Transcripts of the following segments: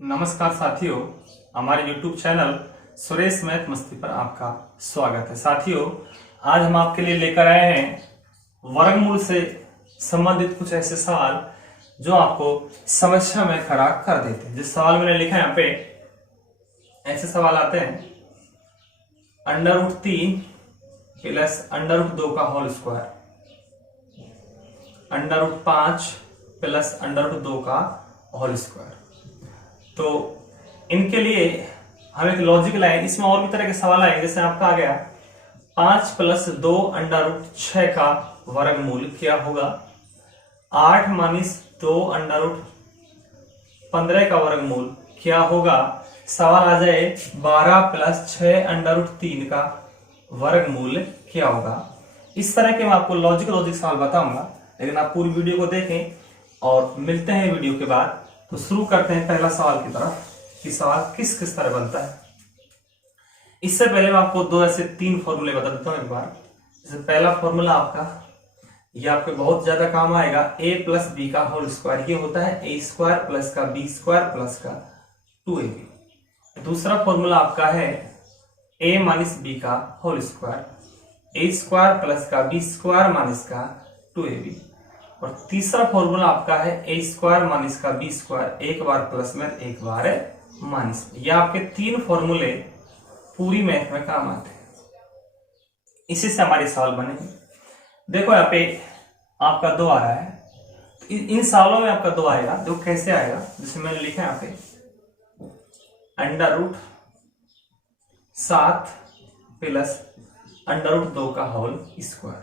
नमस्कार साथियों, हमारे YouTube चैनल सुरेश मैथ मस्ती पर आपका स्वागत है। साथियों, आज हम आपके लिए लेकर आए हैं वर्गमूल से संबंधित कुछ ऐसे सवाल जो आपको समस्या में खड़ा कर देते हैं। जिस सवाल मैंने लिखा है यहाँ पे, ऐसे सवाल आते हैं √3 प्लस √2 का होल स्क्वायर, √5 प्लस √2 का होल स्क्वायर। तो इनके लिए हम एक लॉजिक लाए। इसमें और भी तरह के सवाल आए, जैसे आपका आ गया 5 + 2 √6 का वर्गमूल क्या होगा, 8 - 2 √15 का वर्गमूल क्या होगा। सवाल आ जाए 12 + 6 √3 का वर्गमूल क्या होगा। इस तरह के मैं आपको लॉजिक सवाल बताऊंगा, लेकिन आप पूरी वीडियो को देखें और मिलते हैं वीडियो के बाद। तो शुरू करते हैं पहला सवाल की तरफ कि सवाल किस किस तरह बनता है। इससे पहले मैं आपको 2 ऐसे 3 फॉर्मूले बता देता हूं एक बार। जैसे पहला फॉर्मूला आपका, ये आपके बहुत ज्यादा काम आएगा, a + b का होल स्क्वायर। ये होता है a² + का b² + का 2ab। दूसरा फॉर्मूला आपका है a - b का होल स्क्वायर, a² + का b² - का 2ab। और तीसरा फॉर्मूला आपका है a² - का b², एक बार प्लस में एक बार माइनस में। ये आपके 3 फॉर्मूले पूरी मैथ में काम आते हैं। इसी से हमारे सवाल बनेंगे। देखो यहाँ पे आपका 2 आ रहा है। इन सवालों में आपका 2 आएगा। देखो कैसे आएगा, जैसे मैंने लिखा है यहाँ पे √7 प्लस √2 का होल स्क्वायर।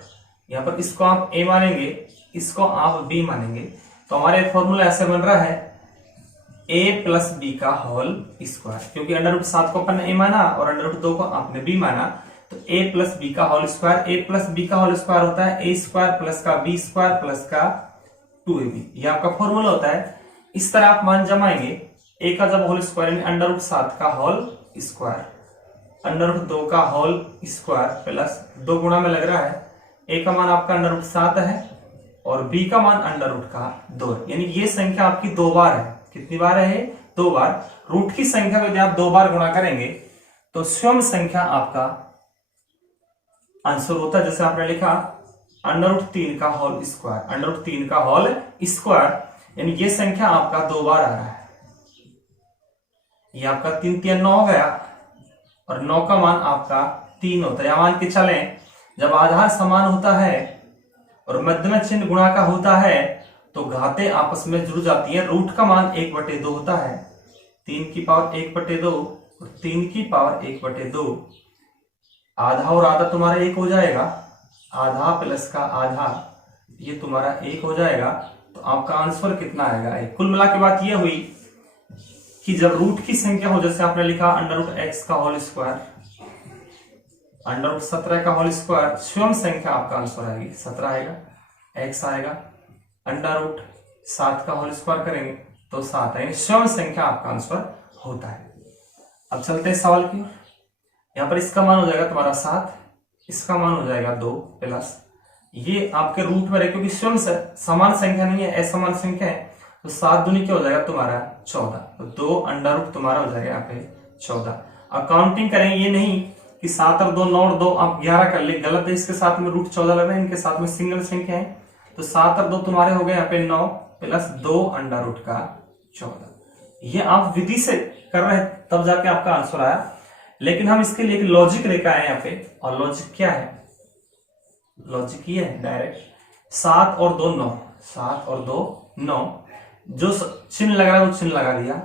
यहाँ पर इसको आप a मानेंगे, इसको आप b मानेंगे। तो हमारे फॉर्मूला ऐसे बन रहा है a + b का होल स्क्वायर, क्योंकि √7 को अपन ने a माना और √2 को आपने b माना। तो a + b का होल स्क्वायर, a + b का होल स्क्वायर होता है a² + का b² + का 2ab। ये आपका फॉर्मूला होता है। इस तरह आप मान जमाएंगे, a का जब होल स्क्वायर यानी √7 का होल स्क्वायर, √2 का होल स्क्वायर प्लस 2 गुणा में लग रहा है। a का मान आपका √7 है और b का मान √2 है, यानी ये संख्या आपकी 2 बार है। कितनी बार है? 2 बार। रूट की संख्या को यदि आप 2 बार गुणा करेंगे तो स्वयं संख्या आपका आंसर होता है। जैसे आपने लिखा √3 का होल स्क्वायर, √3 का होल स्क्वायर, यानी ये संख्या आपका 2 बार आ रहा है। ये आपका 3 × 9 हो गया और 9 का मान आपका 3 होता है। या मान के चलें, जब आधार समान होता है और मध्य में चिन्ह गुणा का होता है तो घातें आपस में जुड़ जाती हैं। रूट का मान 1/2 होता है, 3 की पावर 1/2 और 3 की पावर 1/2। आधा और आधा तुम्हारा 1 हो जाएगा, आधा प्लस का आधा ये तुम्हारा 1 हो जाएगा। तो आपका आंसर कितना आएगा? 1। कुल मिला के बात ये हुई कि जब रूट की संख्या हो, जैसे आपने लिखा √x का होल स्क्वायर, √17 का होल स्क्वायर, स्वयं संख्या आपका आंसर आएगी 17 आएगा, x आएगा। √7 का होल स्क्वायर करेंगे तो 7 आएंगे, स्वयं संख्या आपका आंसर होता है। अब चलते हैं सवाल की ओर। यहाँ पर इसका मान हो जाएगा तुम्हारा 7, इसका मान हो जाएगा 2 प्लस ये आपके रूट में रहे, क्योंकि स्वयं समान संख्या नहीं है, असमान संख्या है। तो 7 दूनी क्या हो जाएगा तुम्हारा 14। तो 2 अंडर तुम्हारा हो जाएगा यहाँ पे 14। अब काउंटिंग करेंगे, ये नहीं कि 7 और 2 9 और 2 आप 11 कर ले, गलत है। इसके साथ में √14 लग रहा है, इनके साथ में सिंगल संख्या है। तो 7 और 2 तुम्हारे हो गए यहाँ पे 9 प्लस 2 √14। ये आप विधि से कर रहे हैं तब जाके आपका आंसर आया, लेकिन हम इसके लिए एक लॉजिक लेकर आए यहाँ पे। और लॉजिक क्या है? लॉजिक ये है डायरेक्ट 7 और 2 9, 7 और 2 9, जो चिन्ह लग रहा है वो चिन्ह लगा दिया।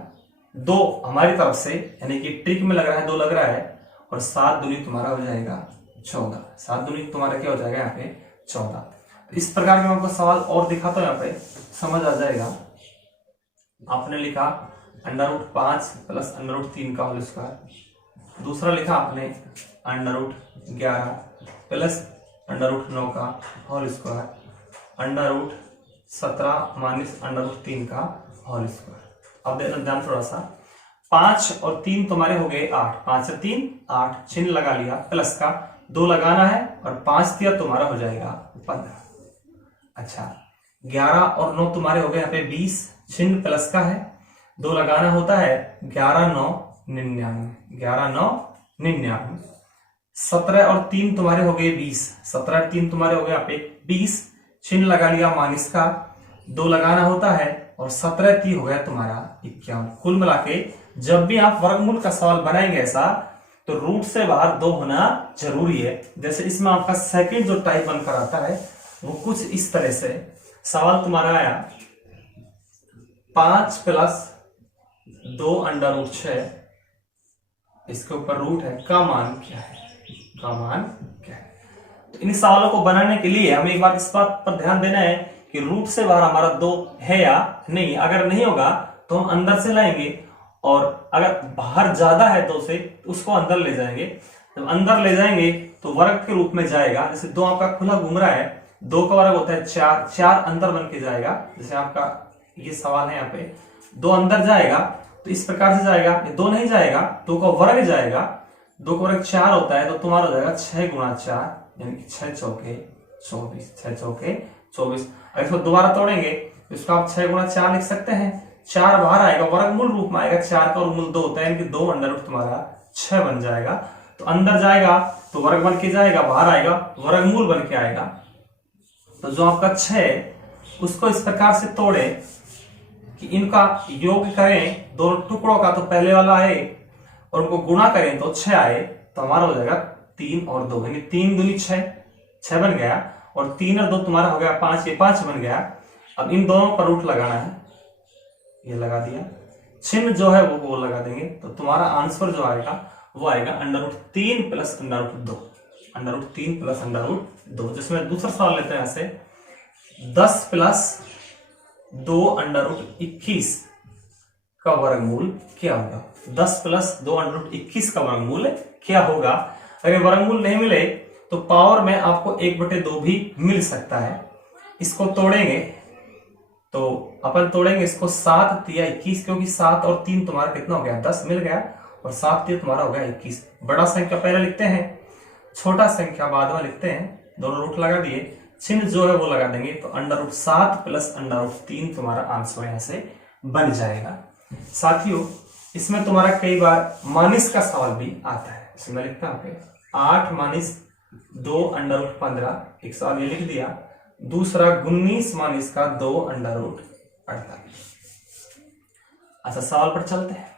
2 हमारी तरफ से यानी कि ट्रिक में लग रहा है 2 लग रहा है, और 7 दूनी तुम्हारा हो जाएगा 14। 7 दूनी तुम्हारा क्या हो जाएगा यहाँ पे 14। इस प्रकार के मैं आपको सवाल और दिखाता हूं, यहाँ पे समझ आ जाएगा। आपने लिखा √5 प्लस √3 का होल स्क्वायर, दूसरा लिखा आपने √11 प्लस √9 का होल स्क्वायर, √17 माइनस √3 का होल स्क्वायर। अब देखना ध्यान थोड़ा सा, 5 और 3 तुम्हारे हो गए 8, 5 और 3 8, चिन्ह लगा लिया, प्लस का 2 लगाना है और 5 दिया तुम्हारा हो जाएगा 15। अच्छा, 11 और 9 तुम्हारे हो गए यहाँ पे 20, चिन्ह प्लस का है, 2 लगाना होता है 11 9 99, 11 9 99। 17 और 3 तुम्हारे हो गए 20, 17 और 3 तुम्हारे हो गए यहाँ पे 20, चिन्ह लगा लिया माइनस का, 2 लगाना होता है और 17 3 हो गया तुम्हारा 51। कुल मिला के जब भी आप वर्गमूल का सवाल बनाएंगे ऐसा, तो रूट से बाहर 2 होना जरूरी है। जैसे इसमें आपका सेकंड जो टाइप बनकर आता है वो कुछ इस तरह से सवाल तुम्हारा आया 5 प्लस 2 अंडर रूट 6, इसके ऊपर रूट है, का मान क्या है, का मान क्या है। तो इन सवालों को बनाने के लिए हमें एक बार इस बात पर ध्यान देना है कि रूट से बाहर हमारा 2 है या नहीं। अगर नहीं होगा तो हम अंदर से लाएंगे, और अगर बाहर ज्यादा है 2 से तो उसको अंदर ले जाएंगे। जब अंदर ले जाएंगे तो वर्ग के रूप में जाएगा। जैसे 2 आपका खुला घूम रहा है, 2 का वर्ग होता है 4, 4 अंदर बन के जाएगा। जैसे आपका ये सवाल है, यहाँ पे 2 अंदर जाएगा तो इस प्रकार से जाएगा, ये 2 नहीं जाएगा, 2 का वर्ग जाएगा, 2 का वर्ग 4 होता है, तो तुम्हारा हो जाएगा 6 गुणा 4 यानी 6 चौके 24, 6 चौके 24। अगर इसको दोबारा तोड़ेंगे तो इसको आप 6 गुणा 4 लिख सकते हैं, 4 बाहर आएगा, वर्गमूल रूप में आएगा, 4 का वर्गमूल 2 होता है, यानी कि 2 अंडर रूट तुम्हारा 6 बन जाएगा। तो अंदर जाएगा तो वर्ग बन के जाएगा, बाहर आएगा वर्गमूल बन के आएगा। तो जो आपका 6 उसको इस प्रकार से तोड़े कि इनका योग करें दोनों टुकड़ों का, तो पहले वाला आए और उनको गुणा करें तो 6 आए, तो हमारा हो जाएगा 3 और 2 यानी 3 दूनी 6, 6 बन गया, और 3 और 2 तुम्हारा हो गया 5, ये 5 बन गया। अब इन दोनों पर रूट लगाना है, ये लगा दिया, चिन्ह जो है वो लगा देंगे, तो तुम्हारा आंसर जो आएगा वो आएगा under root 3 plus under root 2, under root 3 plus under root 2। जिसमें दूसरा सवाल लेते हैं ऐसे 10 प्लस 2 अंडर रूट 21 का वर्गमूल क्या होगा। 10 प्लस 2 अंडर रूट 21 का वर्गमूल क्या होगा। अगर वर्गमूल नहीं मिले तो पावर में आपको 1/2 भी मिल सकता है। इसको तोड़ेंगे तो अपन तोड़ेंगे इसको 7 तिया 21, क्योंकि 7 और 3 तुम्हारा कितना हो गया 10 मिल गया, और 7 तिया तुम्हारा हो गया 21। बड़ा संख्या पहले लिखते हैं, छोटा संख्या बाद में लिखते हैं, दोनों रूट लगा दिए, चिन्ह जो है वो लगा देंगे, तो under root 7 plus under root 3 तुम्हारा आंसर यहां से बन जाएगा। साथियों इसमें तुम्हारा कई बार माइनस का सवाल भी आता है, इसमें लिखता हूं 8 माइनस 2 अंडर रूट 15, एक सवाल ये लिख दिया। दूसरा 19 माइनस का 2 अंडर रूट 48। अच्छा सवाल पर चलते हैं।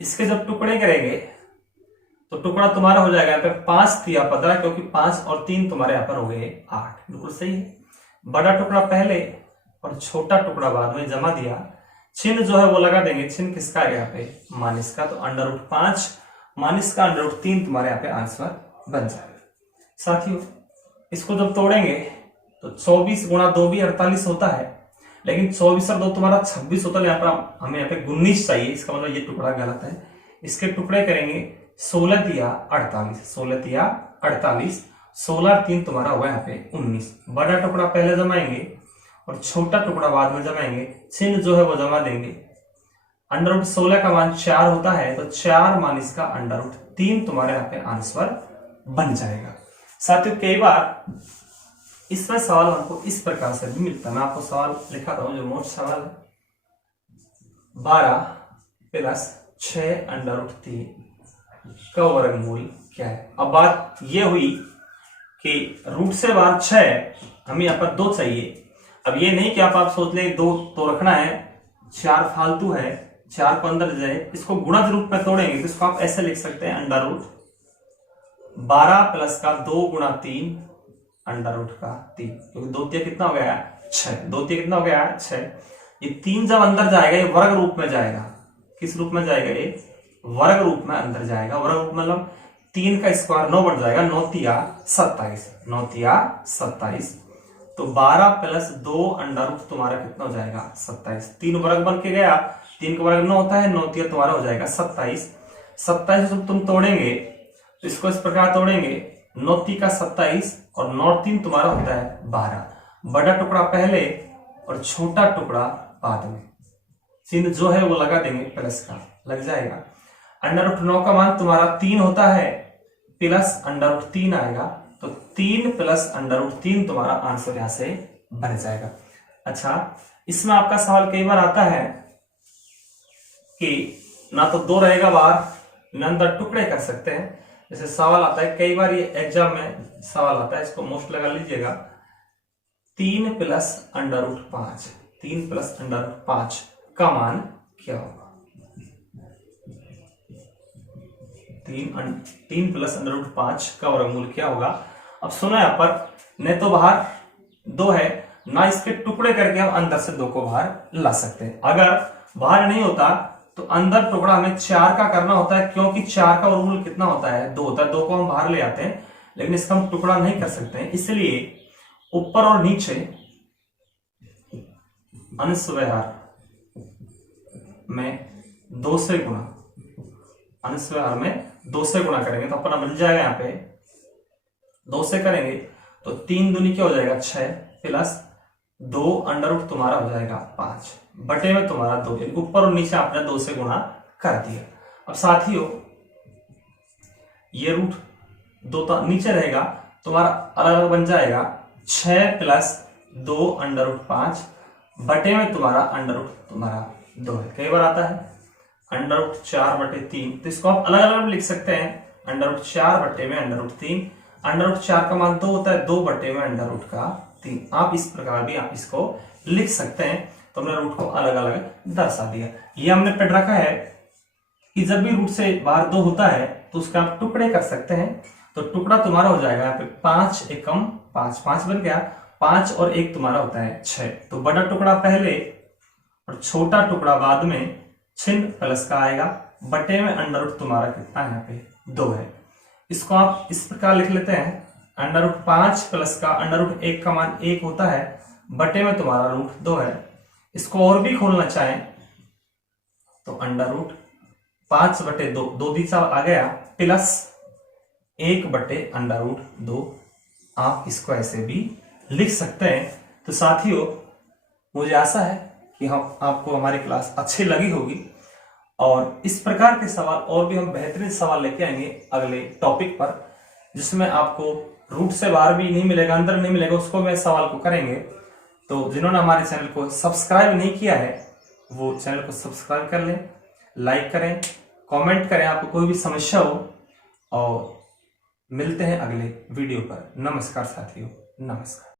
इसके जब टुकड़े करेंगे तो टुकड़ा तुम्हारा हो जाएगा यहाँ पे 5 तिया 15, क्योंकि 5 और 3 तुम्हारे यहाँ पर हो गए 8, बिल्कुल सही है। बड़ा टुकड़ा पहले और छोटा टुकड़ा बाद में जमा दिया, चिन्ह जो है वो लगा देंगे, चिन्ह किसका है यहाँ पे माइनस का, तो अंडर रूट 5 माइनस का अंडर रूट 3 तुम्हारे यहाँ पे आंसर बन जाएगा। साथियों इसको जब तोड़ेंगे तो 24 गुणा 2 भी 48 होता है, लेकिन 24 और 2 तुम्हारा 26 होता है, यहाँ पर हमें यहाँ पे 19 चाहिए, इसका मतलब ये टुकड़ा गलत है। इसके टुकड़े करेंगे 16 तिया 48, 16 तिया 48, 16 3 तुम्हारा होगा यहाँ पे 19। बड़ा टुकड़ा पहले जमाएंगे और छोटा टुकड़ा बाद में जमाएंगे, चिन्ह जो है वो जमा देंगे। अंडर रूट 16 का मान 4 होता है, तो 4 माइनस का अंडर रूट 3 तुम्हारे यहाँ पे आंसर बन जाएगा। साथियों कई बार इसमें सवाल हमको इस प्रकार से भी मिलता है, मैं आपको सवाल लिखा था जो मोस्ट सवाल है, 12 प्लस 6 अंडर रूट 3 का वर्गमूल क्या है। अब बात ये हुई कि रूट से बाहर 6, हमें यहाँ पर 2 चाहिए। अब ये नहीं कि आप सोच ले 2 तो रखना है, 4 फालतू है, 4 को अंदर जाए, इसको गुणज रूप में तोड़ेंगे तो इसको आप ऐसे लिख सकते हैं अंडर रूट 12 प्लस का 2 गुणा 3 अंडर रूट का 3, क्योंकि 2 तिया कितना हो गया 6, 2 तिया कितना हो गया 6। ये 3 जब अंदर जाएगा ये वर्ग रूप में जाएगा, किस रूप में जाएगा ये वर्ग रूप में अंदर जाएगा। वर्ग रूप मतलब 3 का स्क्वायर 9 बढ़ जाएगा, 9 तिया 27, 9 तिया 27, तो 12 प्लस 2 अंडर रूट तुम्हारा कितना हो जाएगा 27। 3 वर्ग बन के गया, 3 का वर्ग 9 होता है, 9 तिया तुम्हारा हो जाएगा 27। 27 जब तुम तोड़ेंगे तो इसको इस प्रकार तोड़ेंगे, 9 ती का 27 और 9 3 तुम्हारा होता है 12। बड़ा टुकड़ा पहले और छोटा टुकड़ा बाद में, चिन्ह जो है वो लगा देंगे, प्लस का लग जाएगा। अंडर रूट 9 का मान तुम्हारा 3 होता है, प्लस अंडर रूट 3 आएगा, तो 3 प्लस अंडर रूट 3 तुम्हारा आंसर यहां से बन जाएगा। अच्छा इसमें आपका सवाल कई बार आता है कि ना तो 2 रहेगा बाहर, ना अंदर टुकड़े कर सकते हैं। जैसे सवाल आता है, कई बार ये एग्जाम में सवाल आता है, इसको मोस्ट लगा लीजिएगा, 3 + √5, 3 + √5 का मान क्या होगा? 3 + √5 का वर्गमूल क्या होगा? अब सुनो, यहां पर न तो बाहर 2 है, ना इसके टुकड़े करके हम अंदर से 2 को बाहर ला सकते हैं। अगर बाहर नहीं होता तो अंदर टुकड़ा हमें 4 का करना होता है, क्योंकि 4 का वर्गमूल कितना होता है? 2 होता है। 2 को हम बाहर ले आते हैं, लेकिन इसका हम टुकड़ा नहीं कर सकते हैं, इसलिए ऊपर और नीचे अंश व्यवहार में 2 से गुणा, अंश व्यवहार में 2 से गुणा करेंगे तो अपना बन जाएगा, यहाँ पे 2 से करेंगे तो 3 दूनी क्या हो जाएगा? 6 प्लस 2 √ तुम्हारा हो जाएगा 5 बटे में तुम्हारा 2। ऊपर और नीचे आपने 2 से गुणा कर दिया। अब साथियों ये रूट 2 तो नीचे रहेगा, तुम्हारा अलग अलग बन जाएगा 6 + 2 √5 बटे में तुम्हारा तुम्हारा 2 है। कई बार आता है √4 बटे 3, तो इसको आप अलग अलग लिख सकते हैं। √4 बटे में √3, √4 का मान 2 होता है, 2 बटे में √3। आप इस प्रकार भी आप इसको लिख सकते हैं। तो हमने रूट को अलग अलग दर्शा दिया। ये हमने पढ़ रखा है कि जब भी रूट से बाहर 2 होता है तो उसका आप टुकड़े कर सकते हैं। तो टुकड़ा तुम्हारा हो जाएगा यहाँ पे 5 एकम 5, 5 बन गया, 5 और 1 तुम्हारा होता है 6। तो बड़ा टुकड़ा पहले और छोटा टुकड़ा बाद में, चिन्ह प्लस का आएगा, बटे में √ तुम्हारा कितना है? यहाँ पे 2 है। इसको आप इस प्रकार लिख लेते हैं, √5 प्लस का √1 का मान 1 होता है, बटे में तुम्हारा √2 है। इसको और भी खोलना चाहें तो √5 बटे 2, 2 दिशा आ गया, प्लस 1 बटे √2। आप इसको ऐसे भी लिख सकते हैं। तो साथियों मुझे आशा है कि हम आपको हमारी क्लास अच्छी लगी होगी, और इस प्रकार के सवाल और भी हम बेहतरीन सवाल लेके आएंगे अगले टॉपिक पर, जिसमें आपको रूट से बाहर भी नहीं मिलेगा, अंदर नहीं मिलेगा, उसको मैं सवाल को करेंगे। तो जिन्होंने हमारे चैनल को सब्सक्राइब नहीं किया है वो चैनल को सब्सक्राइब कर लें, लाइक करें, कमेंट करें आपको कोई भी समस्या हो, और मिलते हैं अगले वीडियो पर। नमस्कार साथियों, नमस्कार।